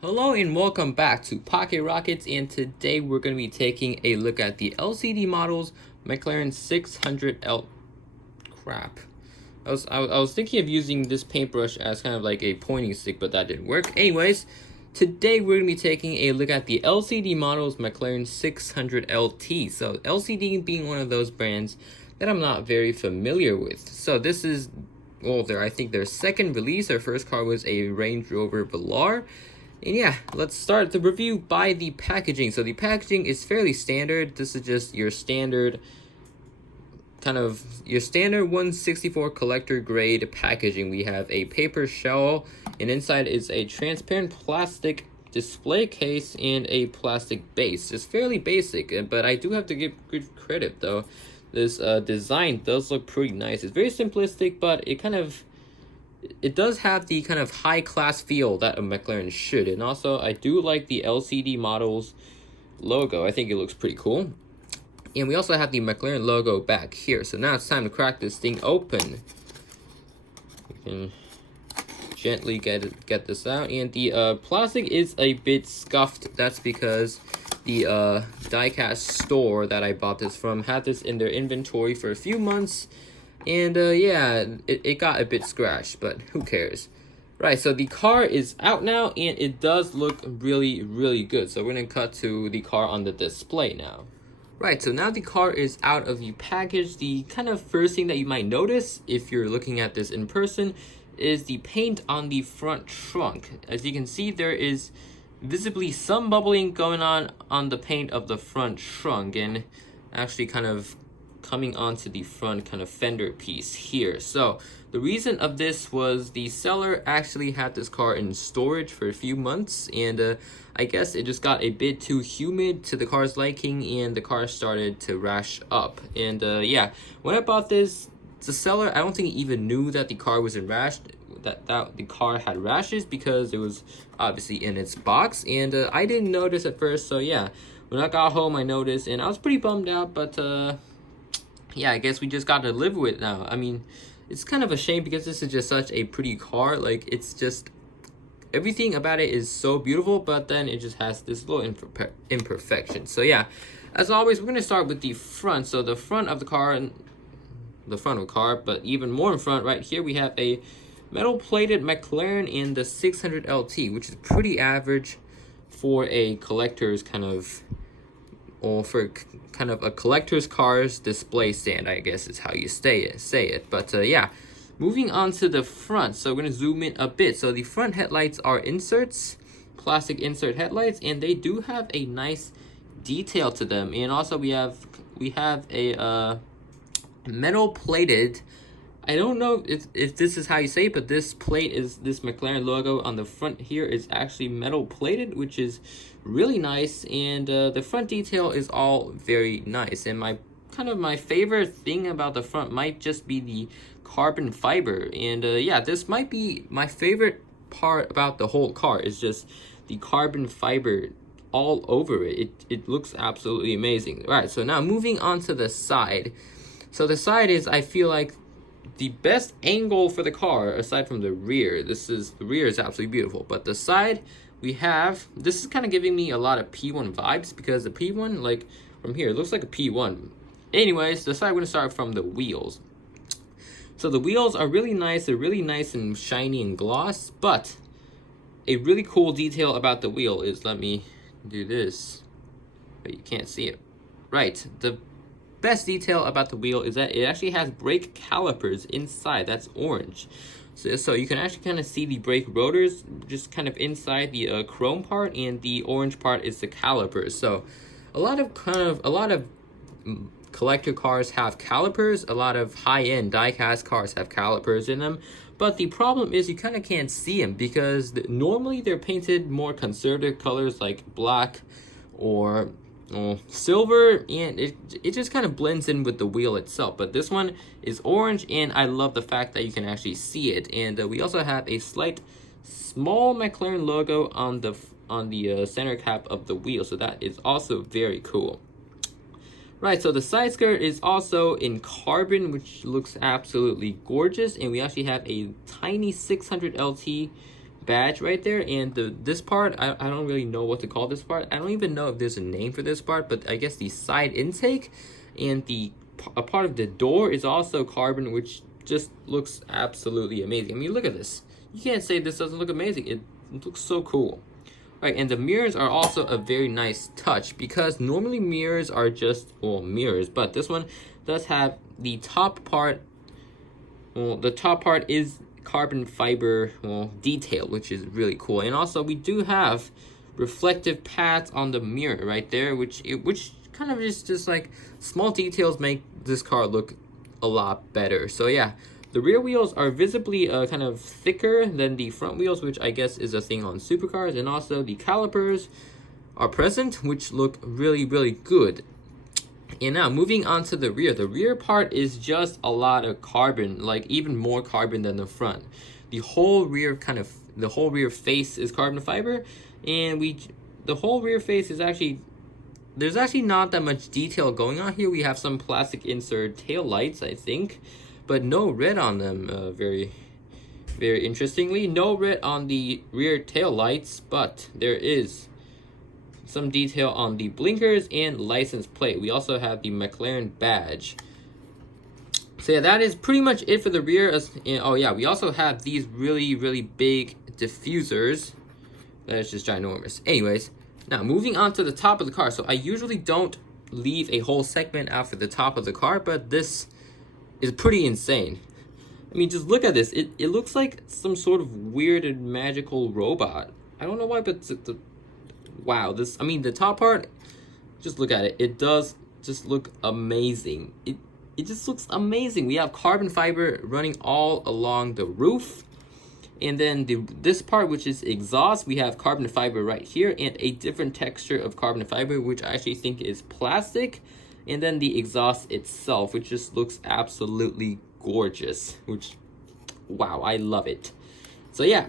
Hello and welcome back to Pocket Rockets, and today we're going to be taking a look at the LCD models McLaren 600L. Crap. I was thinking of using this paintbrush as kind of like a pointing stick, but that didn't work. Anyways, today we're going to be taking a look at the LCD models McLaren 600LT. So LCD being one of those brands that I'm not very familiar with. So this is, well, I think their second release. Their first car was a Range Rover Velar. And yeah, let's start the review by the packaging. So the packaging is fairly standard. This is just your standard, your standard 164 collector grade packaging. We have a paper shell, and inside is a transparent plastic display case and a plastic base. It's fairly basic, but I do have to give good credit though. This design does look pretty nice. It's very simplistic, but it does have the kind of high-class feel that a McLaren should. And also, I do like the LCD models logo. I think it looks pretty cool. And we also have the McLaren logo back here. So now it's time to crack this thing open. You can gently get this out. And the plastic is a bit scuffed. That's because the diecast store that I bought this from had this in their inventory for a few months. And yeah, it got a bit scratched, but who cares? Right, so the car is out now, and it does look really, really good. So we're going to cut to the car on the display now. Right, so now the car is out of the package. The kind of first thing that you might notice if you're looking at this in person is the paint on the front trunk. As you can see, there is visibly some bubbling going on the paint of the front trunk, and actually kind of coming onto the front kind of fender piece here. So the reason of this was the seller actually had this car in storage for a few months, and I guess it just got a bit too humid to the car's liking, and the car started to rash up. And yeah, when I bought this, the seller, I don't think he even knew that the car was that the car had rashes, because it was obviously in its box, and I didn't notice at first. So yeah, when I got home I noticed, and I was pretty bummed out, but yeah, I guess we just got to live with it now. I mean, it's kind of a shame because this is just such a pretty car. Like, it's just, everything about it is so beautiful, but then it just has this little imperfection. So yeah, as always, we're going to start with the front. So the front of the car, but even more in front, right here, we have a metal-plated McLaren in the 600LT, which is pretty average for a collector's a collector's car's display stand, I guess is how you say it. But yeah, moving on to the front. So we're going to zoom in a bit. So the front headlights are inserts, plastic insert headlights, and they do have a nice detail to them. And also we have a metal plated, I don't know if this is how you say it, but this plate is, this McLaren logo on the front here is actually metal plated, which is really nice. And the front detail is all very nice. And my favorite thing about the front might just be the carbon fiber. And yeah, this might be my favorite part about the whole car, is just the carbon fiber all over it. It looks absolutely amazing. All right, so now moving on to the side. So the side is, I feel like, the best angle for the car aside from the rear. The rear is absolutely beautiful, but the side we have, this is kind of giving me a lot of P1 vibes, because the P1, like from here, it looks like a P1. Anyways, the side, we're going to start from the wheels. So the wheels are really nice. They're really nice and shiny and gloss, but a really cool detail about the wheel is, let me do this, but you can't see it. Right, the best detail about the wheel is that it actually has brake calipers inside. That's orange. So you can actually kind of see the brake rotors just kind of inside the chrome part, and the orange part is the calipers. So a lot of collector cars have calipers. A lot of high-end die-cast cars have calipers in them. But the problem is you kind of can't see them, because normally they're painted more conservative colors like black or silver, and it just kind of blends in with the wheel itself. But this one is orange, and I love the fact that you can actually see it. And we also have a small McLaren logo on the center cap of the wheel, so that is also very cool. Right, so the side skirt is also in carbon, which looks absolutely gorgeous, and we actually have a tiny 600LT badge right there, and this part, I don't really know what to call this part. I don't even know if there's a name for this part, but I guess the side intake and a part of the door is also carbon, which just looks absolutely amazing. I mean, look at this. You can't say this doesn't look amazing. It looks so cool. Right, and the mirrors are also a very nice touch, because normally mirrors are just, well, mirrors, but this one does have the top part. Well, the top part is carbon fiber, well, detail, which is really cool. And also we do have reflective pads on the mirror right there, which kind of is just like small details make this car look a lot better. So yeah, the rear wheels are visibly kind of thicker than the front wheels, which I guess is a thing on supercars. And also the calipers are present, which look really, really good. And now moving on to the rear part is just a lot of carbon, like even more carbon than the front. The whole rear face is carbon fiber, and the whole rear face is actually, there's actually not that much detail going on here. We have some plastic insert tail lights, I think, but no red on them. Very, very interestingly, no red on the rear tail lights, but there is some detail on the blinkers and license plate. We also have the McLaren badge. So yeah, that is pretty much it for the rear. Oh yeah, we also have these really, really big diffusers. That is just ginormous. Anyways, now moving on to the top of the car. So I usually don't leave a whole segment after the top of the car, but this is pretty insane. I mean, just look at this. It looks like some sort of weird and magical robot. I don't know why, but wow, I mean, the top part, just look at it. It does just look amazing. It just looks amazing. We have carbon fiber running all along the roof. And then this part, which is exhaust, we have carbon fiber right here and a different texture of carbon fiber, which I actually think is plastic. And then the exhaust itself, which just looks absolutely gorgeous, which, wow, I love it. So yeah,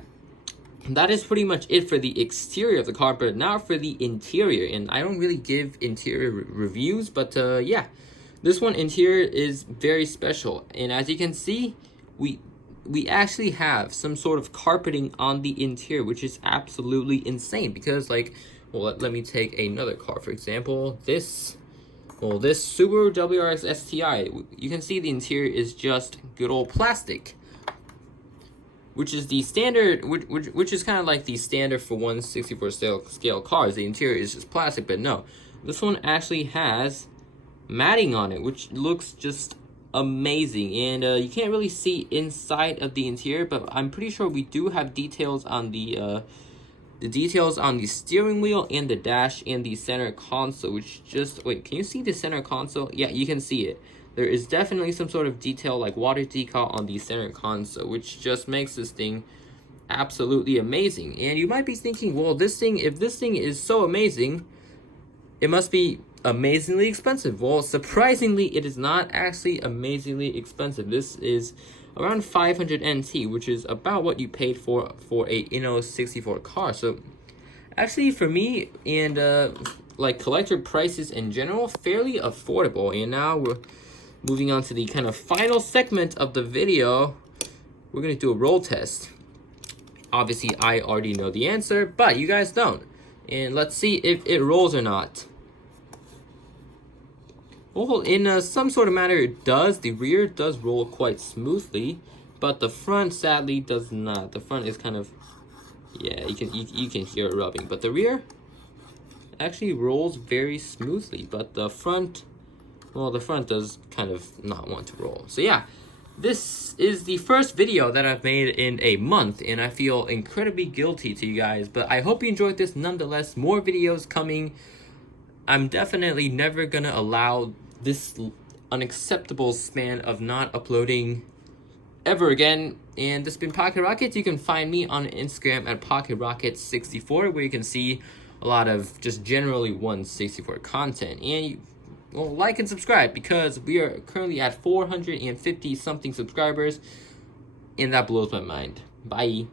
that is pretty much it for the exterior of the car, but now for the interior. And I don't really give interior reviews, but yeah, this one interior is very special. And as you can see, we actually have some sort of carpeting on the interior, which is absolutely insane. Because, like, well, let me take another car, for example, this Subaru WRX STI. You can see the interior is just good old plastic, which is the standard, which is kind of like the standard for 1/64 scale cars. The interior is just plastic, but no, this one actually has matting on it, which looks just amazing. And you can't really see inside of the interior, but I'm pretty sure we do have details on the details on the steering wheel and the dash and the center console, which just, wait, can you see the center console? Yeah, you can see it. There is definitely some sort of detail like water decal on the center console, which just makes this thing absolutely amazing. And you might be thinking, well, if this thing is so amazing, it must be amazingly expensive. Well, surprisingly, it is not actually amazingly expensive. This is around 500 NT, which is about what you paid for a Inno 64 car. So actually, for me, and like collector prices in general, fairly affordable. And now we're moving on to the kind of final segment of the video. We're gonna do a roll test. Obviously, I already know the answer, but you guys don't. And let's see if it rolls or not. Well, in some sort of manner, it does. The rear does roll quite smoothly, but the front sadly does not. The front is kind of, yeah, you can hear it rubbing, but the rear actually rolls very smoothly. But the front, well, the front does kind of not want to roll. So yeah, this is the first video that I've made in a month, and I feel incredibly guilty to you guys. But I hope you enjoyed this nonetheless. More videos coming. I'm definitely never gonna allow this unacceptable span of not uploading ever again. And this has been Pocket Rockets. You can find me on Instagram at PocketRockets64, where you can see a lot of just generally 1/64 content. And you, well, like and subscribe, because we are currently at 450 something subscribers, and that blows my mind. Bye.